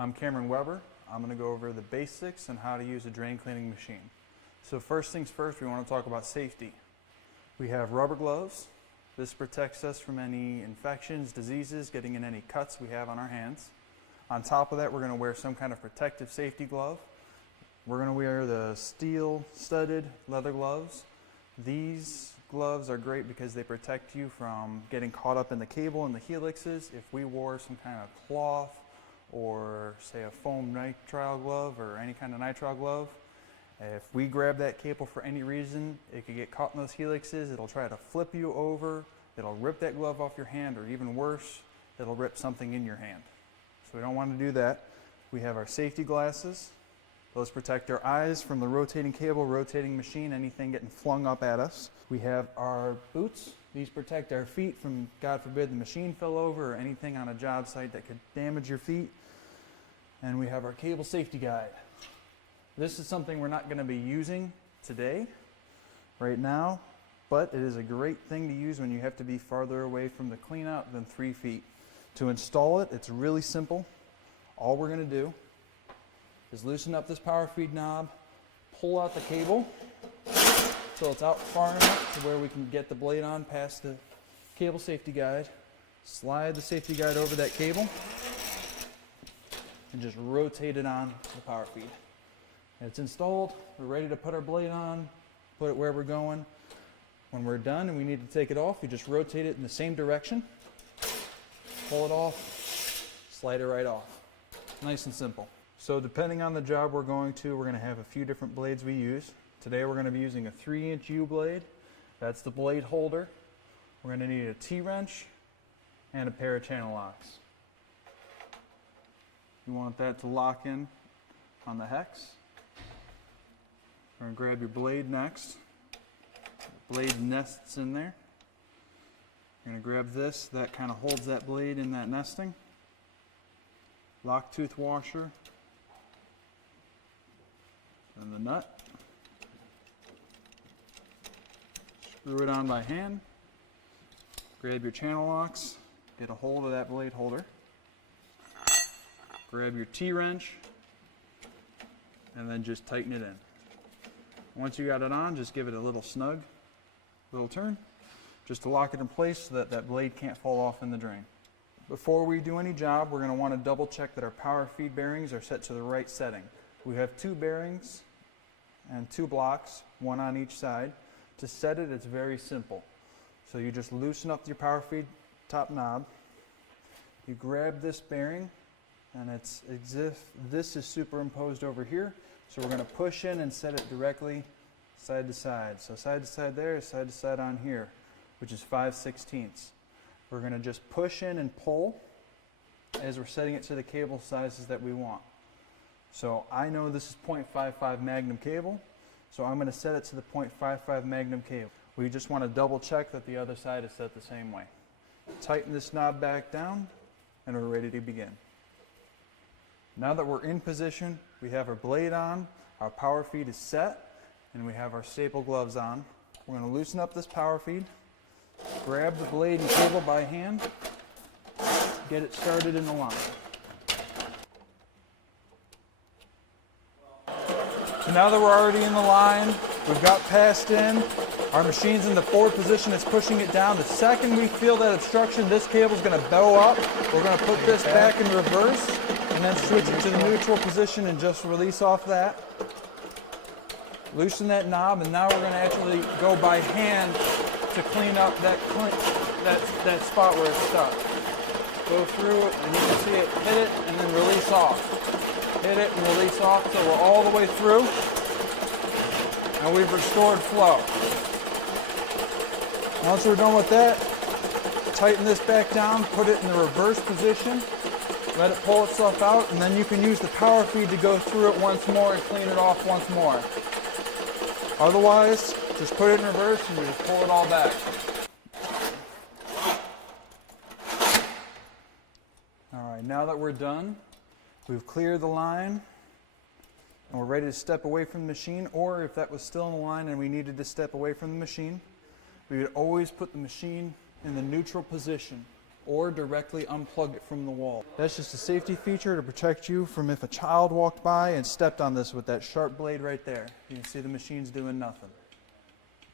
I'm Cameron Weber. I'm going to go over the basics and how to use a drain cleaning machine. So first things first, we want to talk about safety. We have rubber gloves. This protects us from any infections, diseases, getting in any cuts we have on our hands. On top of that, we're going to wear some kind of protective safety glove. We're going to wear the steel studded leather gloves. These gloves are great because they protect you from getting caught up in the cable and the helixes. If we wore some kind of cloth or say a foam nitrile glove or any kind of nitrile glove, if we grab that cable for any reason, it could get caught in those helixes. It'll try to flip you over. It'll rip that glove off your hand, or even worse, it'll rip something in your hand. So we don't want to do that. We have our safety glasses. Those protect our eyes from the rotating cable, rotating machine, anything getting flung up at us. We have our boots. These protect our feet from, God forbid, the machine fell over or anything on a job site that could damage your feet. And we have our cable safety guide. This is something we're not going to be using today, right now, but it is a great thing to use when you have to be farther away from the cleanout than 3 feet. To install it, it's really simple. All we're going to do is loosen up this power feed knob, pull out the cable so it's out far enough to where we can get the blade on past the cable safety guide, slide the safety guide over that cable, and just rotate it on the power feed. It's installed, we're ready to put our blade on, put it where we're going. When we're done and we need to take it off, you just rotate it in the same direction, pull it off, slide it right off. Nice and simple. So depending on the job we're going to, we're going to have a few different blades we use. Today we're going to be using a 3-inch U blade. That's the blade holder. We're going to need a T-wrench and a pair of channel locks. You want that to lock in on the hex. We're going to grab your blade next. The blade nests in there. You're going to grab this. That kind of holds that blade in that nesting. Lock tooth washer. And the nut. Screw it on by hand. Grab your channel locks. Get a hold of that blade holder. Grab your T-wrench, and then just tighten it in. Once you got it on, just give it a little snug, little turn, just to lock it in place so that that blade can't fall off in the drain. Before we do any job, we're going to want to double check that our power feed bearings are set to the right setting. We have 2 bearings and 2 blocks, one on each side. To set it, it's very simple. So you just loosen up your power feed top knob, you grab this bearing, and it's as if this is superimposed over here. So we're going to push in and set it directly side to side. So side to side there, side to side on here, which is 5/16. We're going to just push in and pull as we're setting it to the cable sizes that we want. So I know this is 0.55 Magnum cable, so I'm going to set it to the 0.55 Magnum cable. We just want to double check that the other side is set the same way. Tighten this knob back down, and we're ready to begin. Now that we're in position, we have our blade on, our power feed is set, and we have our staple gloves on. We're going to loosen up this power feed, grab the blade and cable by hand, get it started in the line. So now that we're already in the line, we've got passed in, our machine's in the forward position, it's pushing it down. The second we feel that obstruction, this cable's going to bow up. We're going to put this back in reverse and then switch it to the neutral position and just release off that. Loosen that knob, and now we're going to actually go by hand to clean up that spot where it's stuck. Go through it, and you can see it hit it and then release off. Hit it and release off, so we're all the way through, and we've restored flow. Once we're done with that, tighten this back down, put it in the reverse position, let it pull itself out, and then you can use the power feed to go through it once more and clean it off once more. Otherwise, just put it in reverse and you just pull it all back. All right, now that we're done, we've cleared the line, and we're ready to step away from the machine, or if that was still in the line and we needed to step away from the machine, we would always put the machine in the neutral position, or directly unplug it from the wall. That's just a safety feature to protect you from if a child walked by and stepped on this with that sharp blade right there. You can see the machine's doing nothing.